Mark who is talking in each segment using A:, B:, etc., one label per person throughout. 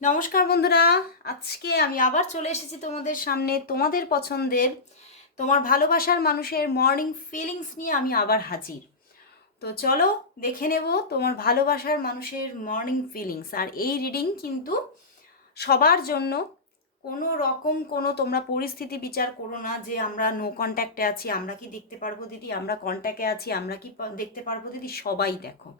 A: নমস্কার বন্ধুরা, আজকে আমি আবার চলে এসেছি তোমাদের সামনে তোমাদের পছন্দের, তোমার ভালোবাসার মানুষের মর্নিং ফিলিংস নিয়ে আমি আবার হাজির। তো চলো দেখে নেব তোমার ভালোবাসার মানুষের মর্নিং ফিলিংস আর এই রিডিং কিন্তু সবার জন্য কোনো রকম কোনো তোমরা পরিস্থিতি বিচার করো না যে আমরা নো কন্ট্যাক্টে আছি, আমরা কি দেখতে পারব দিদি? আমরা কন্ট্যাক্টে আছি, আমরা কি দেখতে পারব দিদি? সবাই দেখো।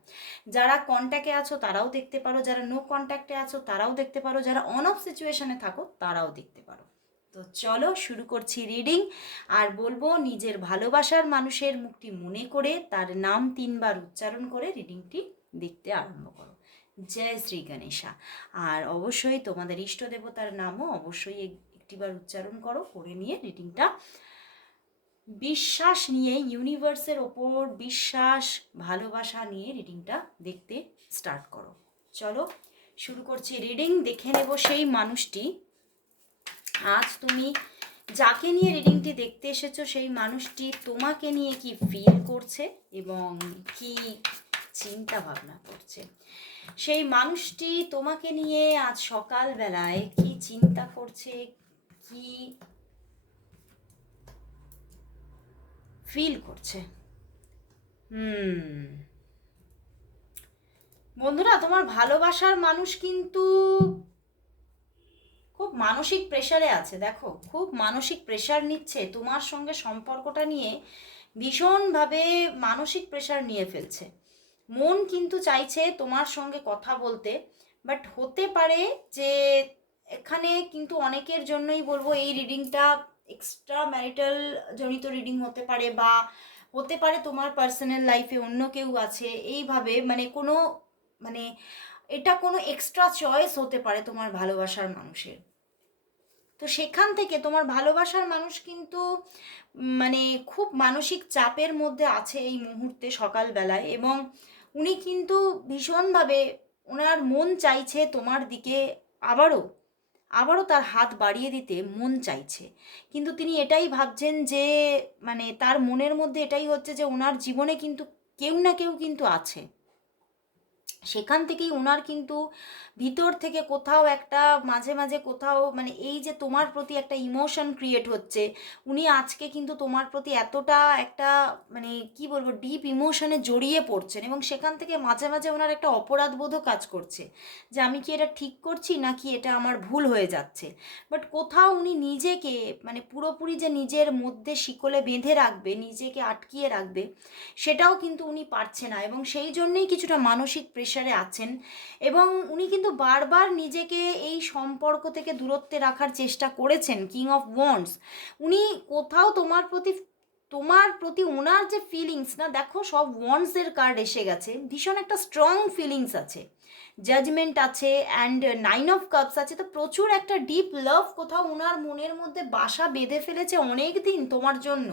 A: যারা কন্ট্যাক্টে আছো, তারাও দেখতে পারো। যারা নো কন্ট্যাক্টে আছো, তারাও দেখতে পারো। যারা অন অফ সিচুয়েশনে থাকো, তারাও দেখতে পারো। তো চলো শুরু করছি রিডিং আর বলব, নিজের ভালোবাসার মানুষের মুখটি মনে করে তার নাম তিনবার উচ্চারণ করে রিডিংটি দেখতে আরম্ভ করো। জয় শ্রী গণেশা। আর অবশ্যই তোমাদের ইষ্ট দেবতার নামও অবশ্যই এক- একটিবার উচ্চারণ করো, করে নিয়ে রিডিংটা বিশ্বাস নিয়ে ইউনিভার্সের ওপর বিশ্বাস, ভালোবাসা নিয়ে রিডিংটা দেখতে স্টার্ট করো। চলো, শুরু করছি রিডিং দেখে নেব সেই মানুষটি। আজ তুমি যাকে নিয়ে রিডিংটি দেখতে এসেছ, সেই মানুষটি তোমাকে নিয়ে কি ফিল করছে এবং কি চিন্তা ভাবনা করছে। সেই মানুষটি তোমাকে নিয়ে আজ সকালবেলায় কি চিন্তা করছে, কি ফিল করছে? হুম। বন্ধুরা, তোমার ভালোবাসার মানুষ কিন্তু খুব মানসিক প্রেশারে আছে। দেখো, খুব মানসিক প্রেশার নিচ্ছে। তোমার সঙ্গে সম্পর্কটা নিয়ে ভীষণভাবে মানসিক প্রেশার নিয়ে ফেলছে। মন কিন্তু চাইছে তোমার সঙ্গে কথা বলতে বাট হতে পারে যে এখানে কিন্তু অনেকের জন্যই বলব এই রিডিংটা এক্সট্রা ম্যারিটাল জনিত রিডিং হতে পারে বা হতে পারে তোমার পার্সোনাল লাইফে অন্য কেউ আছে, এইভাবে মানে কোনো মানে এটা কোনো এক্সট্রা চয়েস হতে পারে তোমার ভালোবাসার মানুষের। তো সেখান থেকে তোমার ভালোবাসার মানুষ কিন্তু মানে খুব মানসিক চাপের মধ্যে আছে এই মুহূর্তে সকালবেলায় এবং উনি কিন্তু ভীষণভাবে ওনার মন চাইছে তোমার দিকে আবারও আবারও তার হাত বাড়িয়ে দিতে মন চাইছে। কিন্তু তিনি এটাই ভাবছেন যে মানে তার মনের মধ্যে এটাই হচ্ছে যে, ওনার জীবনে কিন্তু কেউ না কেউ কিন্তু আছে। সেখান থেকেই ওনার কিন্তু ভিতর থেকে কোথাও একটা, মাঝে মাঝে কোথাও মানে এই যে তোমার প্রতি একটা ইমোশন ক্রিয়েট হচ্ছে, উনি আজকে কিন্তু তোমার প্রতি এতটা একটা মানে কি বলব ডিপ ইমোশনে জড়িয়ে পড়ছেন এবং সেখান থেকে মাঝে মাঝে ওনার একটা অপরাধবোধও কাজ করছে যে আমি কি এটা ঠিক করছি নাকি এটা আমার ভুল হয়ে যাচ্ছে। বাট কোথাও উনি নিজেকে মানে পুরোপুরি যে নিজের মধ্যে শিকলে বেঁধে রাখবে, নিজেকে আটকিয়ে রাখবে, সেটাও কিন্তু উনি পারছে না এবং সেই জন্যেই কিছুটা মানসিক প্রেশারে আছেন এবং উনি কিন্তু বারবার নিজেকে এই সম্পর্ক থেকে দূরত্বে রাখার চেষ্টা করেছেন কিং অফ ওয়ান্ডস উনি কোথাও তোমার প্রতি তোমার প্রতি ওনার যে ফিলিংস না, দেখো সব ওয়ান্ডসের কার্ড এসে গেছে। ভীষণ একটা স্ট্রং ফিলিংস আছে। জাজমেন্ট আছে অ্যান্ড নাইন অফ কাপস আছে। তো প্রচুর একটা ডিপ লাভ কোথাও ওনার মনের মধ্যে বাসা বেঁধে ফেলেছে অনেক দিন তোমার জন্য।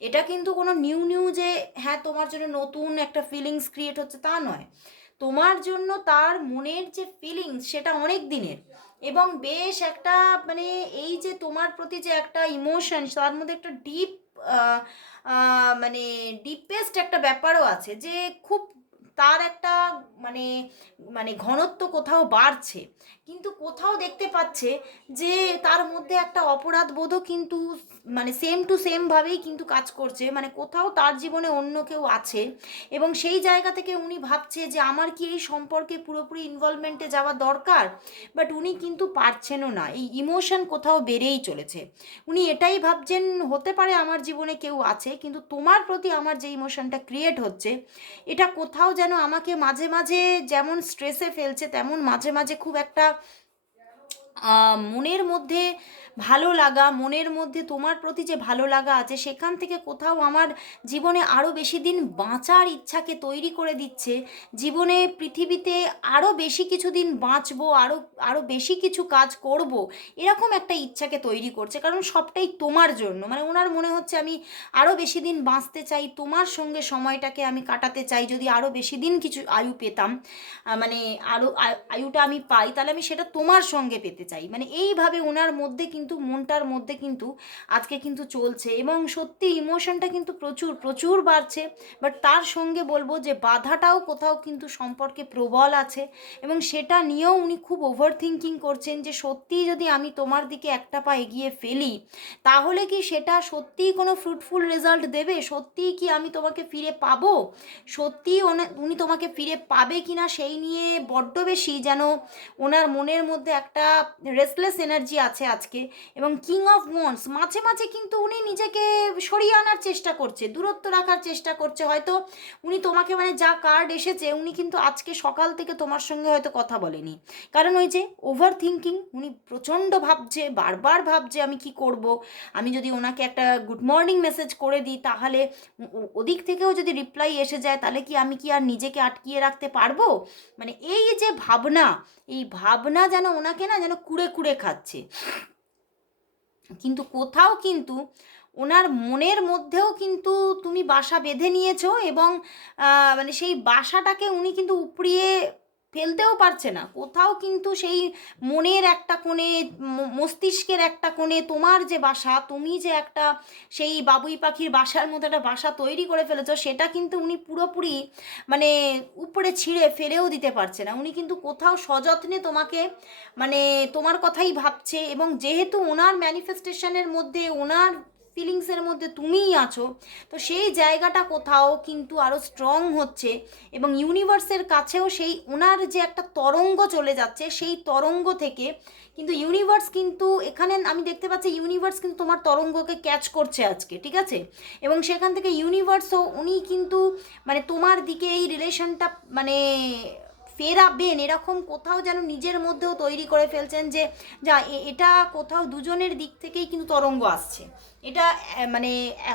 A: এটা কিন্তু কোনো নিউ নিউ যে হ্যাঁ তোমার জন্য নতুন একটা ফিলিংস ক্রিয়েট হচ্ছে তা নয়। তোমার জন্য তার মনের যে ফিলিংস সেটা অনেক দিনের। এবং বেশ একটা মানে এই যে তোমার প্রতি যে একটা ইমোশন তার মধ্যে একটা ডিপ মানে ডিপেস্ট একটা ব্যাপারও আছে যে খুব তার একটা মানে মানে ঘনত্ব কোথাও বাড়ছে। কিন্তু কোথাও দেখতে পাচ্ছে যে তার মধ্যে একটা অপরাধ বোধও কিন্তু মানে সেম টু সেমভাবেই কিন্তু কাজ করছে। মানে কোথাও তার জীবনে অন্য কেউ আছে এবং সেই জায়গা থেকে উনি ভাবছে যে আমার কি এই সম্পর্কে পুরোপুরি ইনভলভমেন্টে যাওয়া দরকার? বাট উনি কিন্তু পারছেনও না। এই ইমোশন কোথাও বেড়েই চলেছে। উনি এটাই ভাবছেন, হতে পারে আমার জীবনে কেউ আছে, কিন্তু তোমার প্রতি আমার যে ইমোশনটা ক্রিয়েট হচ্ছে, এটা কোথাও যেন আমাকে মাঝে মাঝে যেমন স্ট্রেসে ফেলছে, তেমন মাঝে মাঝে খুব একটা মনের মধ্যে ভালো লাগা, মনের মধ্যে তোমার প্রতি যে ভালো লাগা আছে, সেখান থেকে কোথাও আমার জীবনে আরও বেশি দিন বাঁচার ইচ্ছাকে তৈরি করে দিচ্ছে। জীবনে পৃথিবীতে আরও বেশি কিছু দিন বাঁচবো আরও আরও বেশি কিছু কাজ করব, এরকম একটা ইচ্ছাকে তৈরি করছে। কারণ সবটাই তোমার জন্য। মানে ওনার মনে হচ্ছে আমি আরও বেশি দিন বাঁচতে চাই, তোমার সঙ্গে সময়টাকে আমি কাটাতে চাই, যদি আরও বেশি দিন কিছু আয়ু পেতাম মানে আরও আয়ুটা আমি পাই, তাহলে আমি সেটা তোমার সঙ্গে পেতে চাই। মানে এইভাবে ওনার মধ্যে কিন্তু মনটার মধ্যে কিন্তু আজকে কিন্তু চলছে এবং সত্যি ইমোশনটা কিন্তু প্রচুর প্রচুর বাড়ছে। বাট তার সঙ্গে বলব যে বাধাটাও কোথাও কিন্তু সম্পর্কে প্রবল আছে এবং সেটা নিয়েও উনি খুব ওভার থিঙ্কিং করছেন যে সত্যিই যদি আমি তোমার দিকে একটা পা এগিয়ে ফেলি, তাহলে কি সেটা সত্যিই কোনো ফ্রুটফুল রেজাল্ট দেবে? সত্যিই কি আমি তোমাকে ফিরে পাবো? সত্যিই উনি তোমাকে ফিরে পাবে কি না সেই নিয়ে বড্ড বেশি যেন ওনার মনের মধ্যে একটা রেসলেস এনার্জি আছে আজকে। এবং কিং অফ ওয়ান্স মাঝে মাঝে কিন্তু উনি নিজেকে সরিয়ে আনার চেষ্টা করছে, দূরত্ব রাখার চেষ্টা করছে। হয়তো উনি তোমাকে মানে যা কার্ড এসেছে, উনি কিন্তু আজকে সকাল থেকে তোমার সঙ্গে হয়তো কথা বলেনি। কারণ ওই যে ওভার থিঙ্কিং উনি প্রচণ্ড ভাবছে, বারবার ভাবছে আমি কি করব। আমি যদি ওনাকে একটা গুড মর্নিং মেসেজ করে দিই, তাহলে ওদিক থেকেও যদি রিপ্লাই এসে যায়, তাহলে কি আমি কি আর নিজেকে আটকিয়ে রাখতে পারব? মানে এই যে ভাবনা, এই ভাবনা যেন ওনাকে না যেন কুড়ে কুড়ে খাচ্ছে। কিন্তু কোথাও কিন্তু ওনার মনের মধ্যেও কিন্তু তুমি বাসা বেঁধে নিয়েছো এবং মানে সেই বাসাটাকে উনি কিন্তু উপড়িয়ে ফেলতেও পারছে না। কোথাও কিন্তু সেই মনের একটা কোণে মস্তিষ্কের একটা কোণে তোমার যে বাসা, তুমি যে একটা সেই বাবুই পাখির বাসার মতো একটা বাসা তৈরি করে ফেলেছো, সেটা কিন্তু উনি পুরোপুরি মানে উপরে ছিঁড়ে ফেলেও দিতে পারছে না। উনি কিন্তু কোথাও সযত্নে তোমাকে মানে তোমার কথাই ভাবছে এবং যেহেতু ওনার ম্যানিফেস্টেশনের মধ্যে ওনার ফিলিংসের মধ্যে তুমিই আছো, তো সেই জায়গাটা কোথাও কিন্তু আরও স্ট্রং হচ্ছে এবং ইউনিভার্সের কাছেও সেই ওনার যে একটা তরঙ্গ চলে যাচ্ছে, সেই তরঙ্গ থেকে কিন্তু ইউনিভার্স কিন্তু এখানে আমি দেখতে পাচ্ছি ইউনিভার্স কিন্তু তোমার তরঙ্গকে ক্যাচ করছে আজকে, ঠিক আছে? এবং সেখান থেকে ইউনিভার্সও উনি কিন্তু মানে তোমার দিকে এই রিলেশনটা মানে ফেরাবেন, এরকম কোথাও যেন নিজের মধ্যেও তৈরি করে ফেলছেন যে, যা এটা কোথাও দুজনের দিক থেকেই কিন্তু তরঙ্গ আসছে। এটা মানে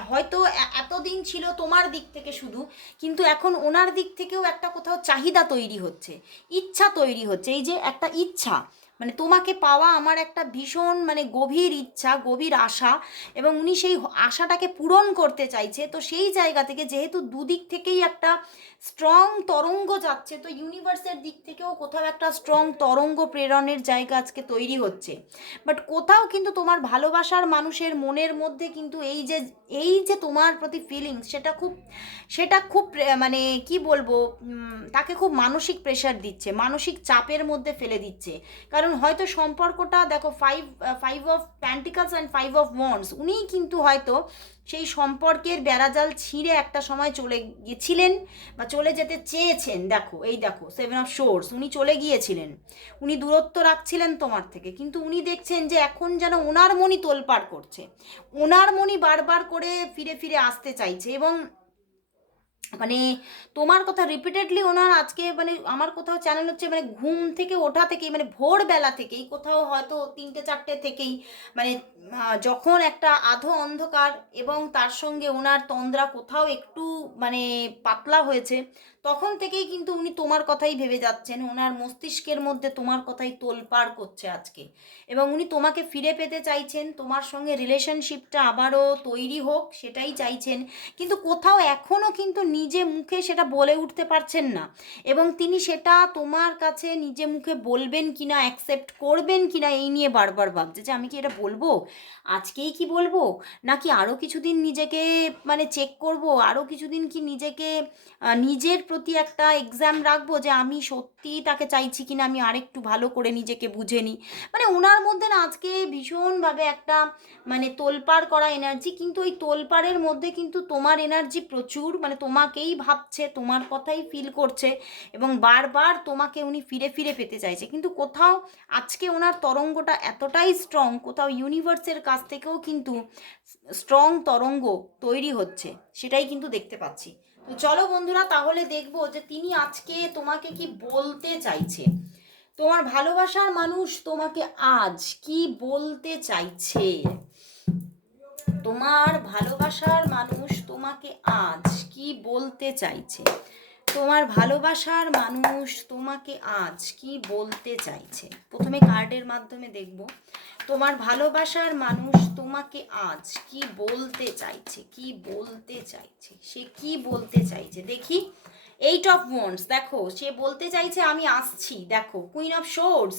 A: হয়তো এতদিন ছিল তোমার দিক থেকে শুধু, কিন্তু এখন ওনার দিক থেকেও একটা কোথাও চাহিদা তৈরি হচ্ছে, ইচ্ছা তৈরি হচ্ছে, এই যে একটা ইচ্ছা। মানে তোমাকে পাওয়া আমার একটা ভীষণ মানে গভীর ইচ্ছা, গভীর আশা এবং উনি সেই আশাটাকে পূরণ করতে চাইছে। তো সেই জায়গা থেকে যেহেতু দুদিক থেকেই একটা স্ট্রং তরঙ্গ যাচ্ছে, তো ইউনিভার্সের দিক থেকেও কোথাও একটা স্ট্রং তরঙ্গ প্রেরণের জায়গা আজকে তৈরি হচ্ছে। বাট কোথাও কিন্তু তোমার ভালোবাসার মানুষের মনের মধ্যে কিন্তু এই যে এই যে তোমার প্রতি ফিলিংস সেটা খুব সেটা খুব মানে কি বলব তাকে খুব মানসিক প্রেশার দিচ্ছে, মানসিক চাপের মধ্যে ফেলে দিচ্ছে। কারণ হয়তো সম্পর্কটা, দেখো five five of pentacles and five of wands উনিই কিন্তু হয়তো সেই সম্পর্কের বেড়াজাল ছিঁড়ে একটা সময় চলে গিয়েছিলেন বা চলে যেতে চেয়েছেন। দেখো, এই দেখো সেভেন অফ শোর্স উনি চলে গিয়েছিলেন। উনি দূরত্ব রাখছিলেন তোমার থেকে, কিন্তু উনি দেখছেন যে এখন যেন ওনার মনি তোলপাড় করছে। ওনার মনি বারবার করে ফিরে ফিরে আসতে চাইছে এবং মানে তোমার কথা রিপিটেডলি ওনার আজকে মানে আমার কোথাও চ্যানেল হচ্ছে মানে ঘুম থেকে ওঠা থেকেই মানে ভোরবেলা থেকেই, কোথাও হয়তো তিনটে, চারটে থেকেই মানে যখন একটা আধো অন্ধকার এবং তার সঙ্গে ওনার তন্দ্রা কোথাও একটু মানে পাতলা হয়েছে তখন থেকেই কিন্তু উনি তোমার কথাই ভেবে যাচ্ছেন ওনার মস্তিষ্কের মধ্যে তোমার কথাই তোলপাড় করছে আজকে। এবং উনি তোমাকে ফিরে পেতে চাইছেন, তোমার সঙ্গে রিলেশনশিপটা আবারও তৈরি হোক, সেটাই চাইছেন। কিন্তু কোথাও এখনও কিন্তু নিজে মুখে সেটা বলে উঠতে পারছেন না। এবং তিনি সেটা তোমার কাছে নিজে মুখে বলবেন কি না অ্যাকসেপ্ট করবেন কি না এই নিয়ে বারবার ভাবছে যে, আমি কি এটা বলব? আজকেই কি বলব? নাকি আরও কিছুদিন নিজেকে মানে চেক করব? আরও কিছুদিন কি নিজেকে নিজের প্রতি একটা এক্সাম রাখব যে আমি সত্যিই তাকে চাইছি কিনা, আমি আরেকটু ভালো করে নিজেকে বুঝে নিই। মানে ওনার মধ্যে না আজকে ভীষণভাবে একটা মানে তোলপাড় করা এনার্জি কিন্তু ওই তোলপাড়ের মধ্যে কিন্তু তোমার এনার্জি প্রচুর মানে তোমাকেই ভাবছে, তোমার কথাই ফিল করছে এবং বারবার তোমাকে উনি ফিরে ফিরে পেতে চাইছে। কিন্তু কোথাও আজকে ওনার তরঙ্গটা এতটাই স্ট্রং কোথাও ইউনিভার্সের কাছ থেকেও কিন্তু স্ট্রং তরঙ্গ তৈরি হচ্ছে, সেটাই কিন্তু দেখতে পাচ্ছি। চলো বন্ধুরা, তাহলে দেখব যে তিনি আজকে তোমাকে কি বলতে চাইছে। তোমার ভালোবাসার মানুষ তোমাকে আজ কি বলতে চাইছে? তোমার ভালোবাসার মানুষ তোমাকে আজ কি বলতে চাইছে? তোমার ভালোবাসার মানুষ তোমাকে আজ কি বলতে চাইছে? প্রথমে কার্ডের মাধ্যমে দেখব। তোমার ভালোবাসার মানুষ তোমাকে আজ কি বলতে চাইছে? কি বলতে চাইছে? সে কি বলতে চাইছে? দেখি। এইট অফ ওয়ান্স দেখো, সে বলতে চাইছে, আমি আসছি। দেখো কুইন অফ শোর্স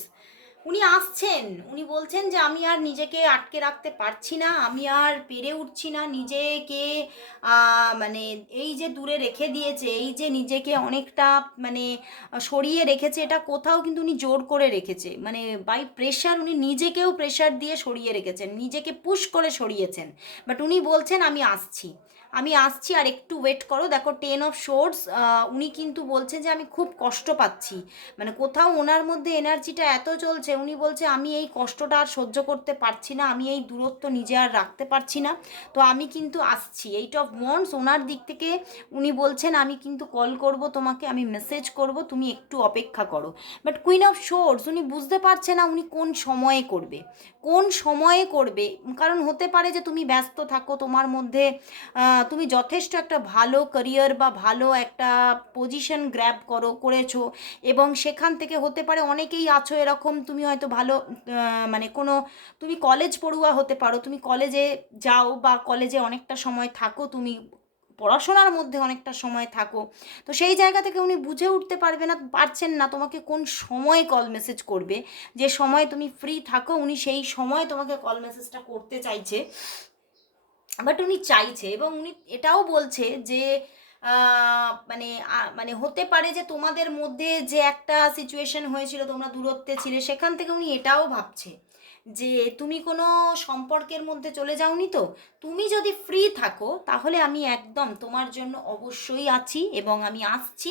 A: উনি আসছেন, উনি বলছেন যে আমি আর নিজেকে আটকে রাখতে পারছি না, আমি আর পেরে উঠছি না, নিজেকে মানে এই যে দূরে রেখে দিয়েছে, এই যে নিজেকে অনেকটা মানে সরিয়ে রেখেছে, এটা কোথাও কিন্তু উনি জোর করে রেখেছে। মানে বাই প্রেশার উনি নিজেকেও প্রেশার দিয়ে সরিয়ে রেখেছেন, নিজেকে পুশ করে সরিয়েছেন। বাট উনি বলছেন, আমি আসছি। আমি আসছি আর একটু ওয়েট করো। দেখো টেন অফ শোর্টস উনি কিন্তু বলছেন যে আমি খুব কষ্ট পাচ্ছি। মানে কোথাও ওনার মধ্যে এনার্জিটা এত চলছে উনি বলছে, আমি এই কষ্টটা আর সহ্য করতে পারছি না, আমি এই দূরত্ব নিজে আর রাখতে পারছি না। তো আমি কিন্তু আসছি। এইট অফ ওয়ান্স ওনার দিক থেকে উনি বলছেন, আমি কিন্তু কল করব তোমাকে, আমি মেসেজ করব, তুমি একটু অপেক্ষা করো। বাট কুইন অফ শোর্স উনি বুঝতে পারছে না উনি কোন সময়ে করবে। কোন সময়ে করবে? কারণ হতে পারে যে তুমি ব্যস্ত থাকো, তোমার মধ্যে তুমি যথেষ্ট একটা ভালো ক্যারিয়ার বা ভালো একটা পজিশন গ্র্যাব করো, করেছ এবং সেখান থেকে হতে পারে অনেকেই আছো এরকম, তুমি হয়তো ভালো মানে কোনো, তুমি কলেজ পড়ুয়া হতে পারো, তুমি কলেজে যাও বা কলেজে অনেকটা সময় থাকো, তুমি পড়াশোনার মধ্যে অনেকটা সময় থাকো। তো সেই জায়গা থেকে উনি বুঝে উঠতে পারবে না, পারছেন না তোমাকে কোন সময়ে কল মেসেজ করবে। যে সময় তুমি ফ্রি থাকো, উনি সেই সময় তোমাকে কল মেসেজটা করতে চাইছে। বাট উনি চাইছে এবং উনি এটাও বলছে যে মানে মানে হতে পারে যে তোমাদের মধ্যে যে একটা সিচুয়েশন হয়েছিল, তোমরা দূরত্বে ছিলে, সেখান থেকে উনি এটাও ভাবছে। যে তুমি কোনো সম্পর্কের মধ্যে চলে যাওনি তো, তুমি যদি ফ্রি থাকো, তাহলে আমি একদম তোমার জন্য অবশ্যই আছি এবং আমি আসছি।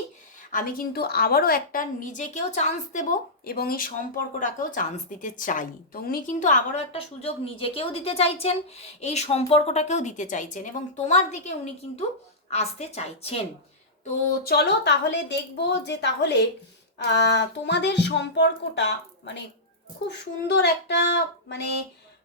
A: আমি কিন্তু আবারও একটা নিজেকেও চান্স দেব এবং এই সম্পর্কটাকেও চান্স দিতে চাই। তো উনি কিন্তু আবারও একটা সুযোগ নিজেকেও দিতে চাইছেন, এই সম্পর্কটাকেও দিতে চাইছেন এবং তোমার দিকে উনি কিন্তু আসতে চাইছেন। তো চলো তাহলে দেখব যে তাহলে তোমাদের সম্পর্কটা মানে খুব সুন্দর একটা মানে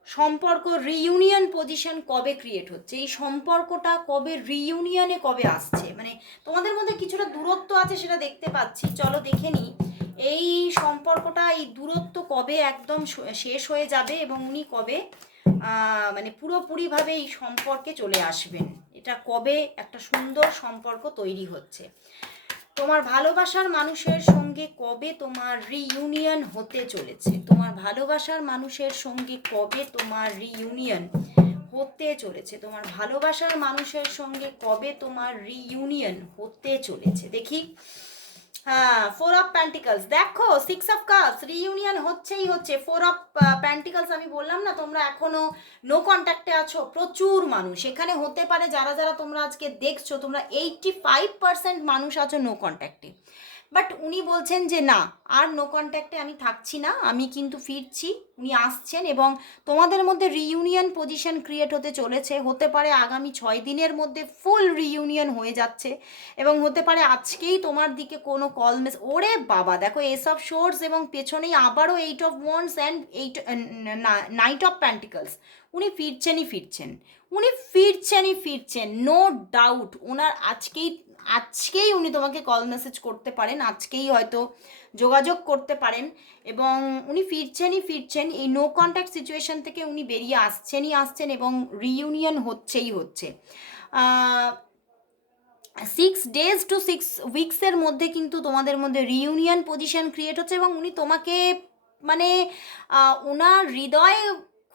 A: সম্পর্ক রিইউনিয়ন পজিশন কবে ক্রিয়েট হচ্ছে? এই সম্পর্কটা কবে রিইউনিয়নে কবে আসছে? মানে তোমাদের মধ্যে কিছুটা দূরত্ব আছে সেটা দেখতে পাচ্ছি। চলো দেখে নিই। এই সম্পর্কটা, এই দূরত্ব কবে একদম শেষ হয়ে যাবে এবং উনি কবে মানে পুরোপুরিভাবে এই সম্পর্কে চলে আসবেন? এটা কবে একটা সুন্দর সম্পর্ক তৈরি হচ্ছে? তোমার ভালোবাসার মানুষের সঙ্গে কবে তোমার রিইউনিয়ন হতে চলেছে? তোমার ভালোবাসার মানুষের সঙ্গে কবে তোমার রিইউনিয়ন হতে চলেছে? তোমার ভালোবাসার মানুষের সঙ্গে কবে তোমার রিইউনিয়ন হতে চলেছে? দেখি। হ্যাঁ ফোর অফ প্যান্টিকলস দেখো সিক্স অফ কাপস রিইউনিয়ন হচ্ছেই হচ্ছে। ফোর অফ প্যান্টিকলস আমি বললাম না, তোমরা এখনও নো কন্ট্যাক্টে আছো। প্রচুর মানুষ। এখানে হতে পারে যারা যারা তোমরা আজকে দেখছ, তোমরা এইটটি ফাইভ পার্সেন্ট মানুষ আছো নো কন্ট্যাক্টে বাট উনি বলছেন যে না, আর নো কন্ট্যাক্টে আমি থাকছি না, আমি কিন্তু ফিরছি, উনি আসছেন এবং তোমাদের মধ্যে রিইউনিয়ন পজিশন ক্রিয়েট হতে চলেছে, হতে পারে আগামী ছয় দিনের মধ্যে ফুল রিইউনিয়ন হয়ে যাচ্ছে এবং হতে পারে আজকেই তোমার দিকে কোনো কল মেস ওরে বাবা, দেখো এসব শোর্স এবং পেছনেই আবারও eight of wands and eight knight of pentacles উনি ফিরছেনই ফিরছেন, উনি ফিরছেনই ফিরছেন নো ডাউট ওনার আজকেই আজকেই উনি তোমাকে কল মেসেজ করতে পারেন, আজকেই হয়তো যোগাযোগ করতে পারেন এবং উনি ফিরছেনই ফিরছেন, এই নো কন্ট্যাক্ট সিচুয়েশন থেকে উনি বেরিয়ে আসছেনই আসছেন এবং রিইউনিয়ন হচ্ছেই হচ্ছে। সিক্স ডেজ টু সিক্স উইকসের মধ্যে কিন্তু তোমাদের মধ্যে রিইউনিয়ন পজিশন ক্রিয়েট হচ্ছে এবং উনি তোমাকে মানে ওনার হৃদয়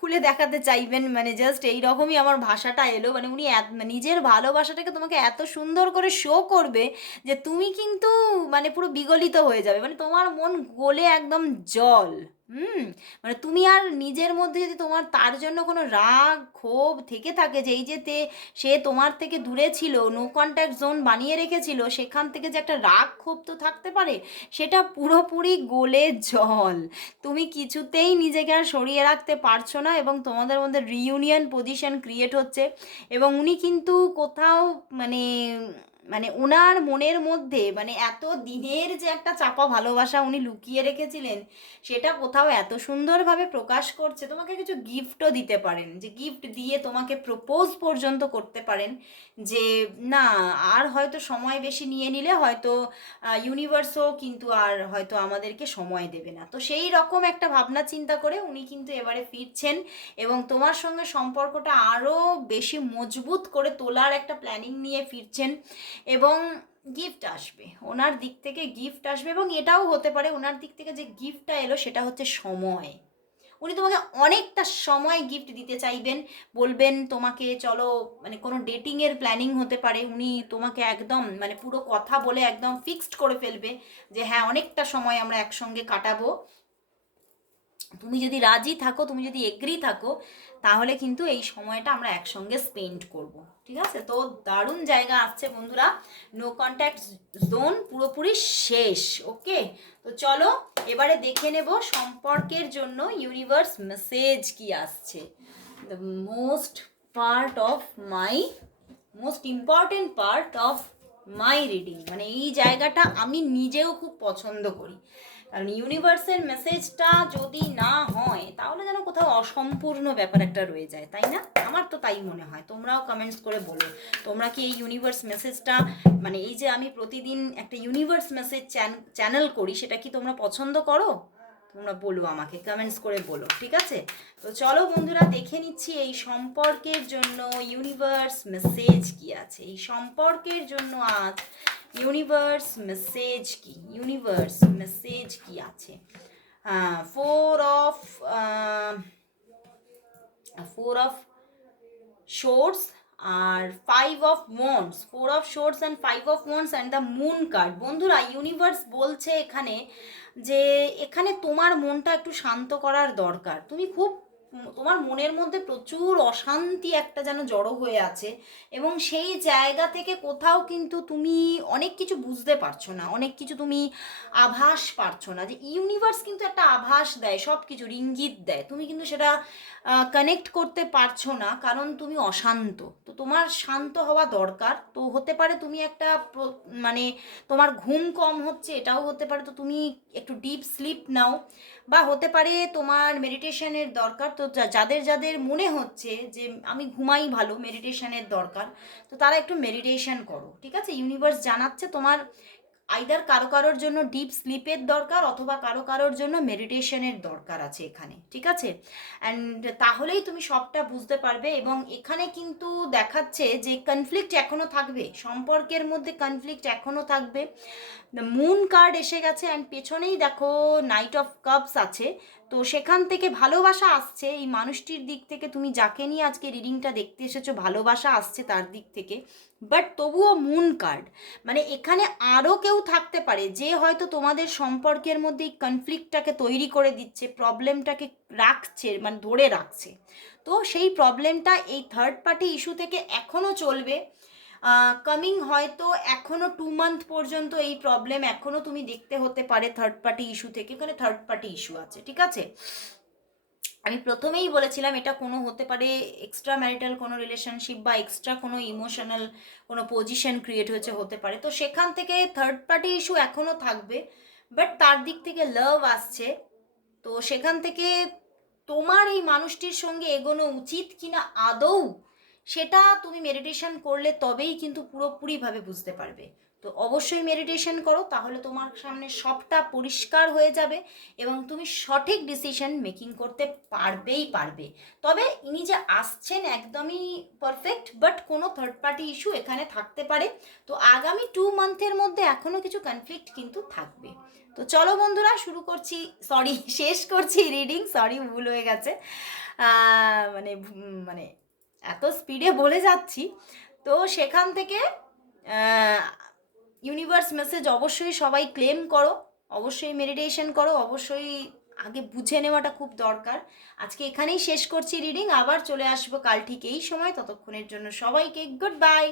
A: খুলে দেখাতে চাইবেন মানে জাস্ট এইরকমই আমার ভাষাটা এলো। মানে উনি এত- নিজের ভালোবাসাটাকে তোমাকে এত সুন্দর করে শো করবে যে তুমি কিন্তু মানে পুরো বিগলিত হয়ে যাবে। মানে তোমার মন গলে একদম জল। হুম মানে তুমি আর নিজের মধ্যে যদি তোমার তার জন্য কোনো রাগ, ক্ষোভ থেকে থাকে যে এই যে তে, সে তোমার থেকে দূরে ছিল নো কন্ট্যাক্ট জোন বানিয়ে রেখেছিল, সেখান থেকে যে একটা রাগ, ক্ষোভ তো থাকতে পারে, সেটা পুরোপুরি গলে জল। তুমি কিছুতেই নিজেকে আর সরিয়ে রাখতে পারছ না এবং তোমাদের মধ্যে রিইউনিয়ন পজিশন ক্রিয়েট হচ্ছে এবং উনি কিন্তু কোথাও মানে মানে ওনার মনের মধ্যে মানে এত দিনের যে একটা চাপা ভালোবাসা উনি লুকিয়ে রেখেছিলেন, সেটা কোথাও এত সুন্দরভাবে প্রকাশ করছে, তোমাকে কিছু গিফটও দিতে পারেন, যে গিফট দিয়ে তোমাকে প্রপোজ পর্যন্ত করতে পারেন, যে না, আর হয়তো সময় বেশি নিয়ে নিলে হয়তো ইউনিভার্সও কিন্তু আর হয়তো আমাদেরকে সময় দেবে না। তো সেই রকম একটা ভাবনা চিন্তা করে উনি কিন্তু এবারে ফিরছেন এবং তোমার সঙ্গে সম্পর্কটা আরও বেশি মজবুত করে তোলার একটা প্ল্যানিং নিয়ে ফিরছেন। এবং গিফট আসবে। ওনার দিক থেকে গিফট আসবে এবং এটাও হতে পারে, ওনার দিক থেকে যে গিফটটা এলো সেটা হচ্ছে সময়। উনি তোমাকে অনেকটা সময় গিফট দিতে চাইবেন, বলবেন তোমাকে চলো মানে কোনো ডেটিংয়ের প্ল্যানিং হতে পারে, উনি তোমাকে একদম মানে পুরো কথা বলে একদম ফিক্সড করে ফেলবে যে হ্যাঁ অনেকটা সময় আমরা একসঙ্গে কাটাবো। তুমি যদি রাজি থাকো, তুমি যদি এগ্রি থাকো, তাহলে কিন্তু এই সময়টা আমরা একসঙ্গে স্পেন্ড করব। ঠিক আছে? তো দারুণ জায়গা আসছে বন্ধুরা। নো কন্ট্যাক্ট জোন পুরোপুরি শেষ ওকে তো চলো, এবারে দেখে নেব সম্পর্কের জন্য ইউনিভার্স মেসেজ কি আসছে। The most part of my most important part of my reading মানে এই জায়গাটা আমি নিজেও খুব পছন্দ করি। কারণ ইউনিভার্সের মেসেজটা যদি না হয়, তাহলে যেন কোথাও অসম্পূর্ণ ব্যাপার একটা রয়ে যায়, তাই না? আমার তো তাই মনে হয়। তোমরাও কমেন্টস করে বলো। তোমরা কি এই ইউনিভার্স মেসেজটা মানে এই যে আমি প্রতিদিন একটা ইউনিভার্স মেসেজ চ্যানেল করি, সেটা কি তোমরা পছন্দ করো? তোমরা বলো আমাকে কমেন্টস করে বলো, ঠিক আছে? তো চলো বন্ধুরা, দেখে নিচ্ছি এই সম্পর্কের জন্য ইউনিভার্স মেসেজ কি আছে। এই সম্পর্কের জন্য আজ ইউনিভার্স মেসেজ কি? ইউনিভার্স মেসেজ কি আছে? Four of four of swords R five of wands four of swords and five of wands and the moon card বন্ধুরা ইউনিভার্স বলছে এখানে যে এখানে তোমার মনটা একটু শান্ত করার দরকার। তুমি খুব তোমার মনের মধ্যে প্রচুর অশান্তি একটা যেন জড়ো হয়ে আছে এবং সেই জায়গা থেকে কোথাও কিন্তু তুমি অনেক কিছু বুঝতে পারছ না, অনেক কিছু তুমি আভাস পারছ না যে ইউনিভার্স কিন্তু একটা আভাস দেয় সব কিছুর ইঙ্গিত দেয়। তুমি কিন্তু সেটা কানেক্ট করতে পারছ না কারণ তুমি অশান্ত। তো তোমার শান্ত হওয়া দরকার। তো হতে পারে তুমি একটা মানে তোমার ঘুম কম হচ্ছে, এটাও হতে পারে। তো তুমি একটু ডিপ স্লিপ নাও। বা হতে পারে তোমার মেডিটেশনের দরকার। তো যা- যাদের যাদের মনে হচ্ছে যে আমি ঘুমাই ভালো মেডিটেশনের দরকার, তো তারা একটু মেডিটেশন করো, ঠিক আছে? ইউনিভার্স জানাচ্ছে তোমার আইদার কারও কারোর জন্য ডিপ স্লিপের দরকার অথবা কারও কারোর জন্য মেডিটেশনের দরকার আছে এখানে, ঠিক আছে? অ্যান্ড তাহলেই তুমি সবটা বুঝতে পারবে এবং এখানে কিন্তু দেখাচ্ছে যে কনফ্লিক্ট এখনও থাকবে, সম্পর্কের মধ্যে কনফ্লিক্ট এখনও থাকবে। মুন কার্ড এসে গেছে অ্যান্ড পেছনেই দেখো নাইট অফ কাপস আছে। তো সেখান থেকে ভালোবাসা আসছে। এই মানুষটির দিক থেকে তুমি যাকে নিয়ে আজকে রিডিংটা দেখতে এসেছ, ভালোবাসা আসছে তার দিক থেকে। বাট তবুও মুন কার্ড মানে এখানে আরও কেউ থাকতে পারে যে হয়তো তোমাদের সম্পর্কের মধ্যে এই কনফ্লিক্টটাকে তৈরি করে দিচ্ছে প্রবলেমটাকে রাখছে মানে ধরে রাখছে। তো সেই প্রবলেমটা এই থার্ড পার্টি ইস্যু থেকে এখনও চলবে। কামিং হয়তো এখনও টু মান্থ পর্যন্ত এই প্রবলেম এখনও তুমি দেখতে হতে পারে থার্ড পার্টি ইস্যু থেকে, এখানে থার্ড পার্টি ইস্যু আছে, ঠিক আছে? আমি প্রথমেই বলেছিলাম এটা কোনো হতে পারে এক্সট্রা ম্যারিটাল কোনো রিলেশনশিপ বা এক্সট্রা কোনো ইমোশনাল কোনো পজিশন ক্রিয়েট হয়েছে, হতে পারে। তো সেখান থেকে থার্ড পার্টি ইস্যু এখনও থাকবে বাট তার দিক থেকে লাভ আসছে। তো সেখান থেকে তোমার এই মানুষটির সঙ্গে এগোনো উচিত কিনা আদৌ সেটা তুমি মেডিটেশন করলে তবেই কিন্তু পুরোপুরিভাবে বুঝতে পারবে। তো অবশ্যই মেডিটেশন করো, তাহলে তোমার সামনে সবটা পরিষ্কার হয়ে যাবে এবং তুমি সঠিক ডিসিশন মেকিং করতে পারবেই পারবে। তবে ইনি যে আসছেন একদমই পারফেক্ট বাট কোনো থার্ড পার্টি ইস্যু এখানে থাকতে পারে। তো আগামী টু মান্থের মধ্যে এখনও কিছু কনফ্লিক্ট কিন্তু থাকবে। তো চলো বন্ধুরা, শুরু করছি। সরি শেষ করছি রিডিং সরি ভুল হয়ে গেছে। মানে মানে এত স্পিডে বলে যাচ্ছি। তো সেখান থেকে ইউনিভার্স মেসেজ অবশ্যই সবাই ক্লেম করো, অবশ্যই মেডিটেশন করো, অবশ্যই আগে বুঝে নেওয়াটা খুব দরকার। আজকে এখানেই শেষ করছি রিডিং আবার চলে আসব কাল ঠিক এই সময়। ততক্ষণের জন্য সবাইকে গুড বাই